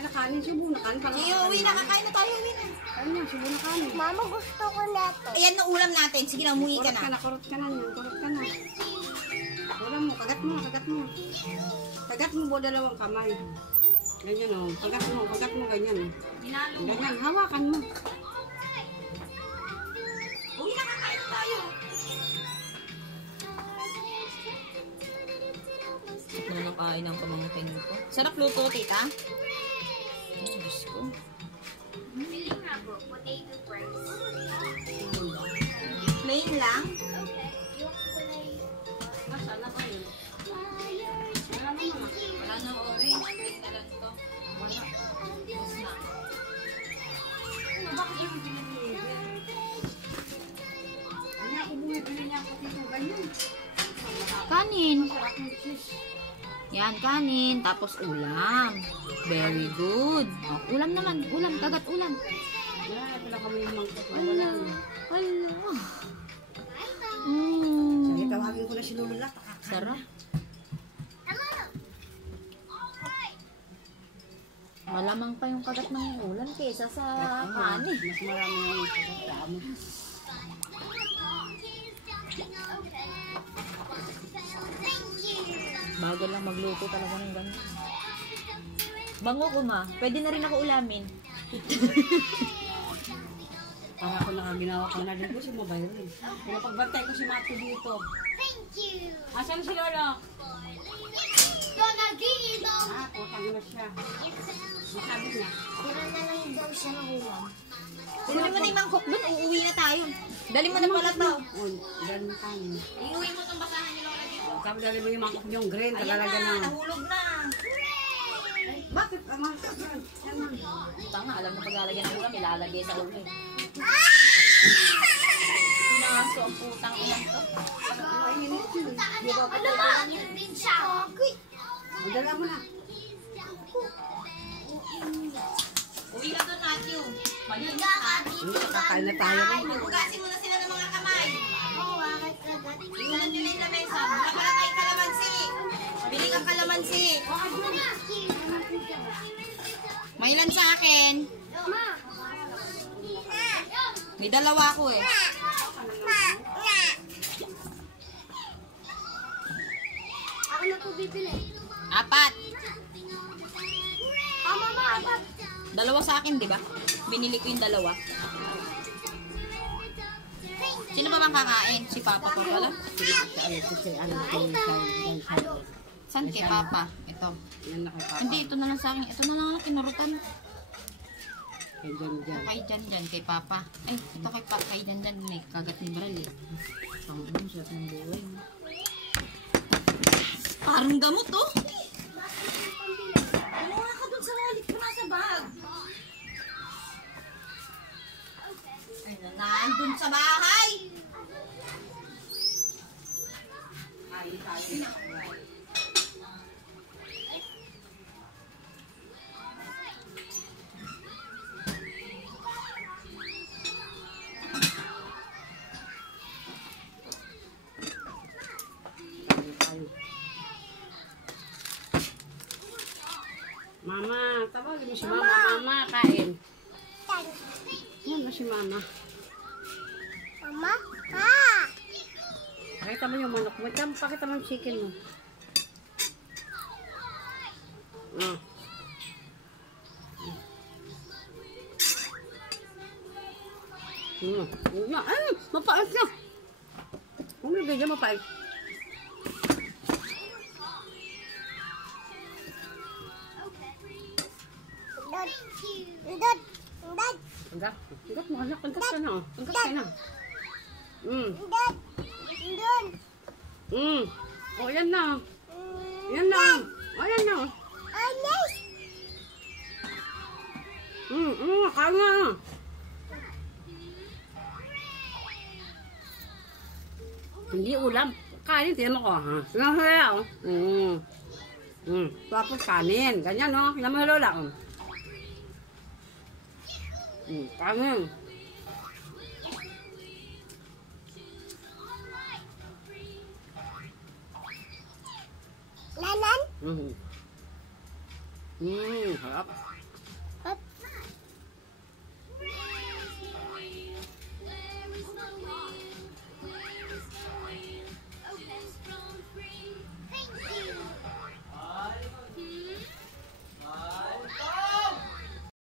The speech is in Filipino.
Kain na kanin, subo na kanin. Sige, uwi na. Kakain na tayo, uwi na. Kain na, subo na kanin. Mama, gusto ko na ito. Ayan na ulam natin. Sige na, umuwi ka na. Kurot ka na yan. Kurot ka na. Ulam mo, kagat mo, kagat mo. Kagat mo po dalawang kamay. Ganyan o. Kagat mo, ganyan. Ganyan, hawakan mo. Uwi na, kakain na tayo. Ano nakain ang pamangkin ko? Sarap luto, tita. Ay, Diyos ko. Feeling nga po, potato fries. Plain lang? Yung kulay. Masala ka yun. Wala na orange. Plain na lang to. Wala. Tapos na. Bakit yung binibili? Hindi ako bumibili niya ako dito. Ganyan. Kanin. Masarap yung cheese. Yan, kanin. Tapos ulam. Very good. Oh, ulam naman. Ulam. Kagat ulam. Wala, pala kami yung mangkot. Wala. Hala. Sige, tawagin ko na si Lolo Lat. Sarap. Malamang pa yung kagat ng ulam kaysa sa kanin. Mas marami na yung pagkakamo. Bago lang magluto talaga ng ganyan. Bango ko ma. Pwede na rin ako ulamin. Para ako nakaginawa ko na din ko si mobile rin. Pinapagbantay ko si Mati dito. Thank you. Asan si Lolo? Gagagino. Utang na siya. Masabi niya. Tira na lang daw siya ng ulam. Dali mo na yung mangkok doon. Uuwi na tayo. Dali mo na pala to. Ganun kanin. Iuwi mo itong basahan ni Lola dito. Sabi dali mo yung mangkok niyong green. Ayan Tagalaga na. na. Nahulog na. Bakit? Mangkok green. Yan lang. Tanga, alam mo paglalagyan ng ulam. Ilalagay sa ulo. Pinaso ang putang ilan to. Ano ma? Din siya. Madala mo na. Uwi na doon, Matthew. Malinis Diba, ha. Kakain na tayo rin. Hugasin mo na sila ng mga kamay. Oo, bakit kagat? Iulan nila yung lamesa. Wala pala tayong kalamansi. Bili kang kalamansi. May ilan sa akin? Ma. May dalawa ako eh. Ako na po bibili. Apat. Mama, apat. Dalawa sa akin, di ba? Binili ko yung dalawa. Sino ba bang kakain? Si Papa ko pala? Saan kay Papa? Ito. Yan na kay Papa. Hindi, ito na lang sa akin. Ito na lang ang kinurutan. Kay Jan. Kay Jan, kay Papa. Ay, ito kay Papa. Kay Jan, may kagat ni Bral eh. Ang sarap ng buhay. Parang gamot oh. Kumuha ka dun sa wallet ko nasa bag. Ay, nandun sa bahay. Ay, tayo na. Mama, tawagin mo si Mama. Mama, kain. Yan na si Mama. Mama? Ah! Pakita mo yung manok mo. Pakita mo yung chicken mo. Ay, mapait na. Kung nabigyan dyan, mapait. Dad! Agap. Agap mo, anak. Agap ka na. Agap ka na. Dad! Doon! O, yan na. Yan na. O, yan na. Anis! Kaya nga. Hindi ulam. Kanin, tiyan mo ko, ha? Sinasaya, o. Tapos kanin. Ganyan, no? Yan mo, Lola, o. Kanin. Lalan? Harap.